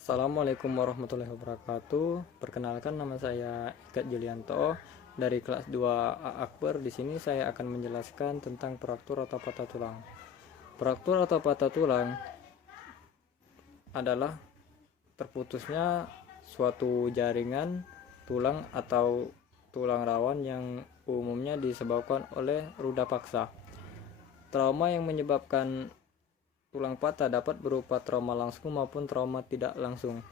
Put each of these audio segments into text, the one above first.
Assalamualaikum warahmatullahi wabarakatuh. Perkenalkan, nama saya Ikat Julianto dari kelas 2A Akbar. Di sini saya akan menjelaskan tentang fraktur atau patah tulang. Fraktur atau patah tulang adalah terputusnya suatu jaringan tulang atau tulang rawan yang umumnya disebabkan oleh ruda paksa. Trauma yang menyebabkan tulang patah dapat berupa trauma langsung maupun trauma tidak langsung.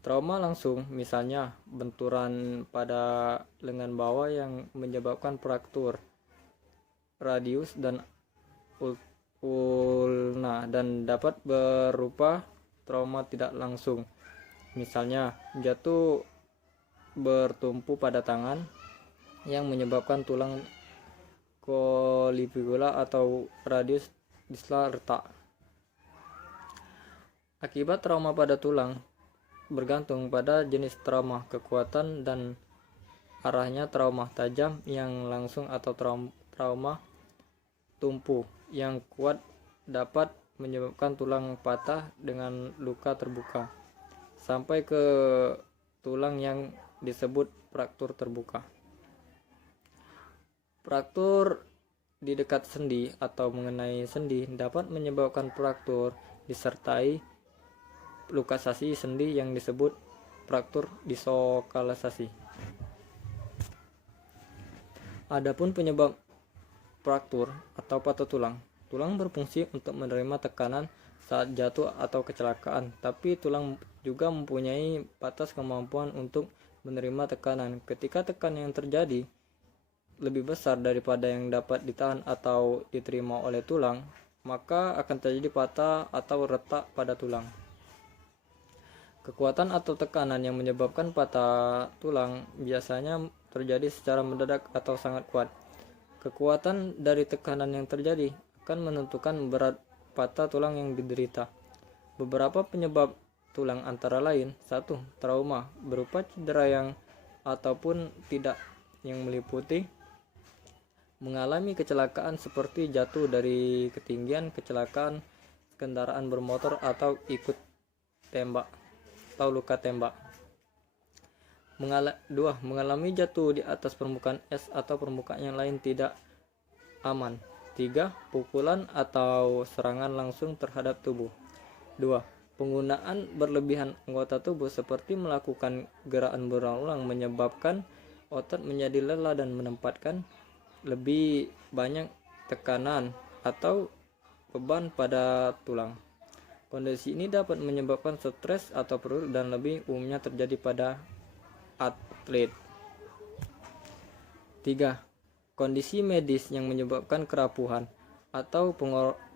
Trauma langsung misalnya benturan pada lengan bawah yang menyebabkan fraktur radius dan ulna, dan dapat berupa trauma tidak langsung, misalnya jatuh bertumpu pada tangan yang menyebabkan tulang clavicula atau radius distal retak. Akibat trauma pada tulang bergantung pada jenis trauma, kekuatan, dan arahnya. Trauma tajam yang langsung atau trauma tumpu yang kuat dapat menyebabkan tulang patah dengan luka terbuka sampai ke tulang yang disebut fraktur terbuka. Fraktur di dekat sendi atau mengenai sendi dapat menyebabkan fraktur disertai luksasi sendi yang disebut fraktur dislokalisasi. Adapun penyebab fraktur atau patah tulang, tulang berfungsi untuk menerima tekanan saat jatuh atau kecelakaan, tapi tulang juga mempunyai batas kemampuan untuk menerima tekanan. Ketika tekanan yang terjadi lebih besar daripada yang dapat ditahan atau diterima oleh tulang, maka akan terjadi patah atau retak pada tulang. Kekuatan atau tekanan yang menyebabkan patah tulang biasanya terjadi secara mendadak atau sangat kuat. Kekuatan dari tekanan yang terjadi akan menentukan berat patah tulang yang diderita. Beberapa penyebab tulang antara lain: 1. Trauma berupa cedera yang ataupun tidak yang meliputi mengalami kecelakaan seperti jatuh dari ketinggian, kecelakaan kendaraan bermotor, atau ikut tembak atau luka tembak. 2. Mengalami jatuh di atas permukaan es atau permukaan yang lain tidak aman. 3. Pukulan atau serangan langsung terhadap tubuh. 2. Penggunaan berlebihan anggota tubuh seperti melakukan gerakan berulang-ulang menyebabkan otot menjadi lelah dan menempatkan lebih banyak tekanan atau beban pada tulang. Kondisi ini dapat menyebabkan stres atau perut dan lebih umumnya terjadi pada atlet. 3. Kondisi medis yang menyebabkan kerapuhan atau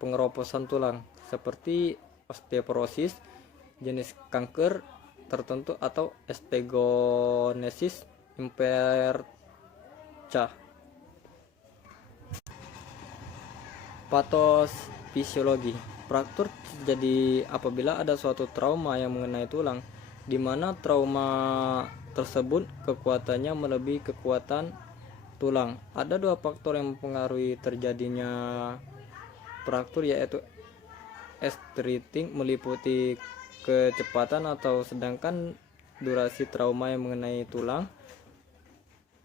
pengeroposan tulang seperti osteoporosis, jenis kanker tertentu, atau osteogenesis imperfecta. Patofisiologi. Fraktur terjadi apabila ada suatu trauma yang mengenai tulang, di mana trauma tersebut kekuatannya melebihi kekuatan tulang. Ada dua faktor yang mempengaruhi terjadinya fraktur, yaitu exerting meliputi kecepatan atau sedangkan durasi trauma yang mengenai tulang,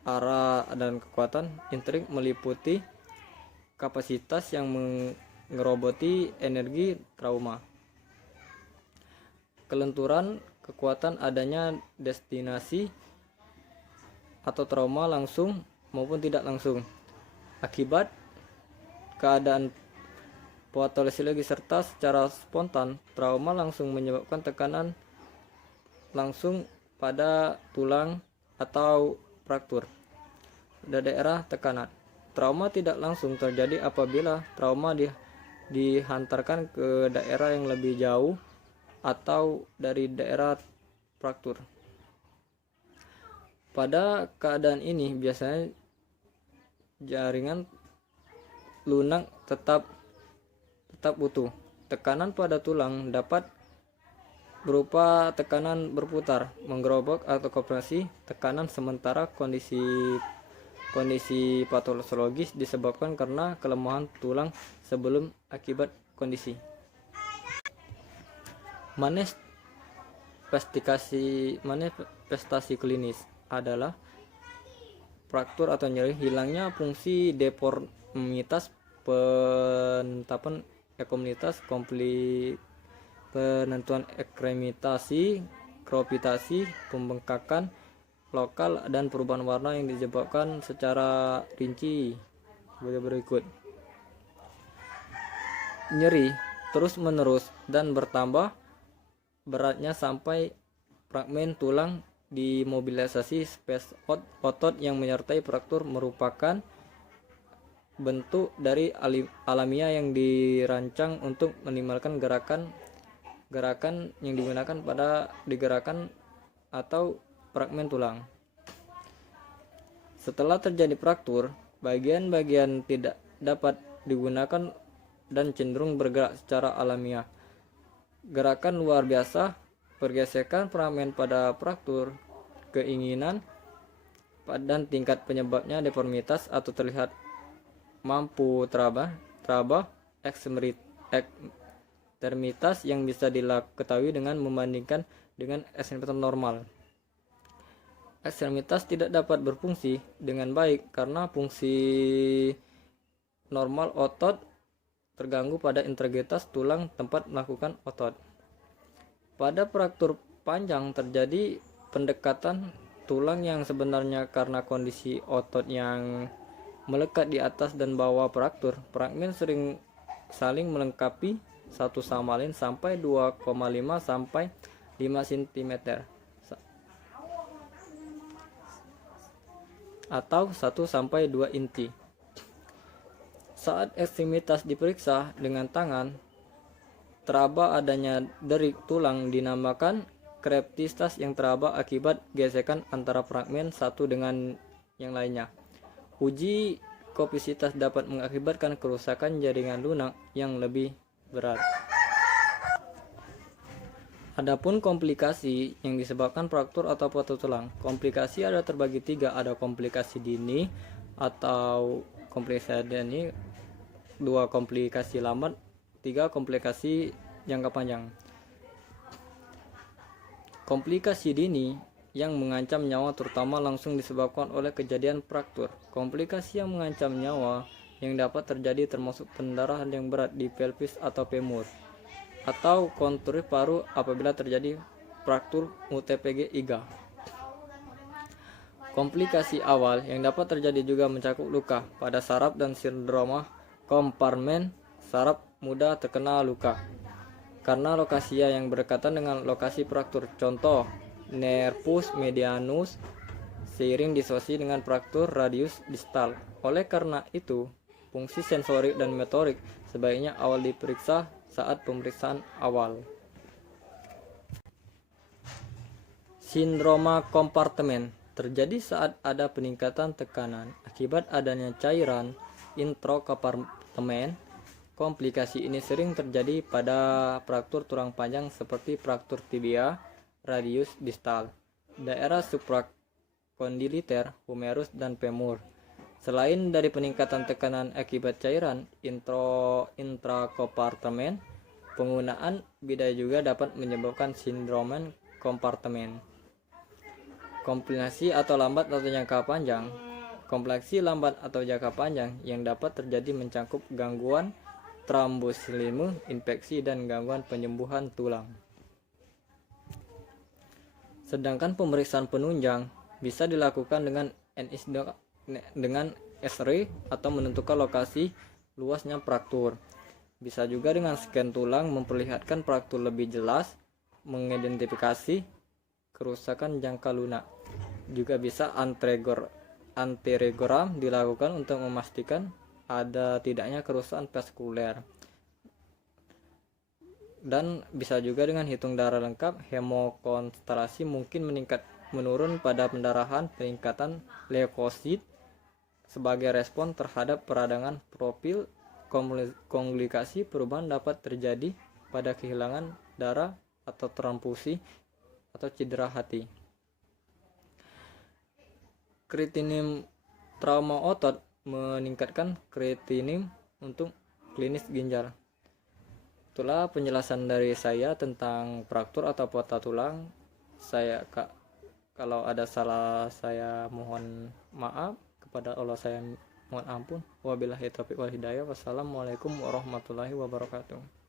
arah dan kekuatan. Intrinsic meliputi kapasitas yang mengeroboti energi trauma. Kelenturan kekuatan adanya destinasi atau trauma langsung maupun tidak langsung. Akibat keadaan patologi serta secara spontan, trauma langsung menyebabkan tekanan langsung pada tulang atau fraktur pada daerah tekanan. Trauma tidak langsung terjadi apabila trauma dihantarkan ke daerah yang lebih jauh atau dari daerah fraktur. Pada keadaan ini biasanya jaringan lunak tetap utuh. Tekanan pada tulang dapat berupa tekanan berputar, menggerobak, atau kompresi tekanan sementara. Kondisi patologis disebabkan karena kelemahan tulang sebelum akibat kondisi. Manes manifestasi klinis adalah fraktur atau nyeri, hilangnya fungsi deformitas, penetapan ekonomitas, penentuan ekremitasi, kropitasi, pembengkakan lokal, dan perubahan warna yang disebabkan secara rinci sebagai berikut. Nyeri terus menerus dan bertambah beratnya sampai fragmen tulang dimobilisasi. Spes otot yang menyertai fraktur merupakan bentuk dari alamiah yang dirancang untuk minimalkan gerakan yang digunakan pada digerakkan atau fragmen tulang. Setelah terjadi fraktur, bagian-bagian tidak dapat digunakan dan cenderung bergerak secara alamiah. Gerakan luar biasa, pergesekan fragmen pada fraktur, keinginan, dan tingkat penyebabnya deformitas atau terlihat mampu terabah ekstremitas yang bisa diketahui dengan membandingkan dengan ekstremitas normal. Ekstremitas tidak dapat berfungsi dengan baik karena fungsi normal otot terganggu pada integritas tulang tempat melakukan otot. Pada fraktur panjang terjadi pendekatan tulang yang sebenarnya karena kondisi otot yang melekat di atas dan bawah fraktur. Fragmen sering saling melengkapi satu sama lain sampai 2,5 sampai 5 cm atau 1 sampai 2 inci. Saat ekstremitas diperiksa dengan tangan, teraba adanya derik tulang dinamakan kreptitas yang teraba akibat gesekan antara fragmen satu dengan yang lainnya. Uji kopisitas dapat mengakibatkan kerusakan jaringan lunak yang lebih berat. Adapun komplikasi yang disebabkan fraktur atau patah tulang. Komplikasi ada terbagi 3, ada komplikasi dini atau komplikasi dini, 2 komplikasi lambat, 3 komplikasi jangka panjang. Komplikasi dini yang mengancam nyawa terutama langsung disebabkan oleh kejadian fraktur. Komplikasi yang mengancam nyawa yang dapat terjadi termasuk pendarahan yang berat di pelvis atau femur atau kontur paru apabila terjadi fraktur UTPG IGA. Komplikasi awal yang dapat terjadi juga mencakup luka pada saraf dan sindroma kompartemen saraf mudah terkena luka karena lokasi yang berdekatan dengan lokasi fraktur. Contoh, nervus medianus seiring disosiasi dengan fraktur radius distal. Oleh karena itu, fungsi sensorik dan motorik sebaiknya awal diperiksa saat pemeriksaan awal. Sindroma kompartemen terjadi saat ada peningkatan tekanan akibat adanya cairan intrakompartemen. Komplikasi ini sering terjadi pada fraktur tulang panjang seperti fraktur tibia radius distal, daerah suprakondiliter, humerus, dan femur. Selain dari peningkatan tekanan akibat cairan intrakompartemen, penggunaan bidai juga dapat menyebabkan sindrom kompartemen. Komplikasi atau lambat atau jangka panjang. Komplikasi lambat atau jangka panjang yang dapat terjadi mencakup gangguan trombosilisme, infeksi, dan gangguan penyembuhan tulang. Sedangkan pemeriksaan penunjang bisa dilakukan dengan X-ray atau menentukan lokasi luasnya fraktur. Bisa juga dengan scan tulang memperlihatkan fraktur lebih jelas, mengidentifikasi kerusakan jangka lunak. Juga bisa anterogram dilakukan untuk memastikan ada tidaknya kerusakan vaskuler. Dan bisa juga dengan hitung darah lengkap. Hemokonstelasi mungkin menurun pada pendarahan, peningkatan leukosit sebagai respon terhadap peradangan profil. Komplikasi perubahan dapat terjadi pada kehilangan darah atau transfusi atau cedera hati. Kreatinim trauma otot meningkatkan kreatinim untuk klinis ginjal. Itulah penjelasan dari saya tentang fraktur atau patah tulang. Saya kak Kalau ada salah saya mohon maaf, kepada Allah saya mohon ampun. Wabillahi taufiq wal hidayah. Wassalamualaikum warahmatullahi wabarakatuh.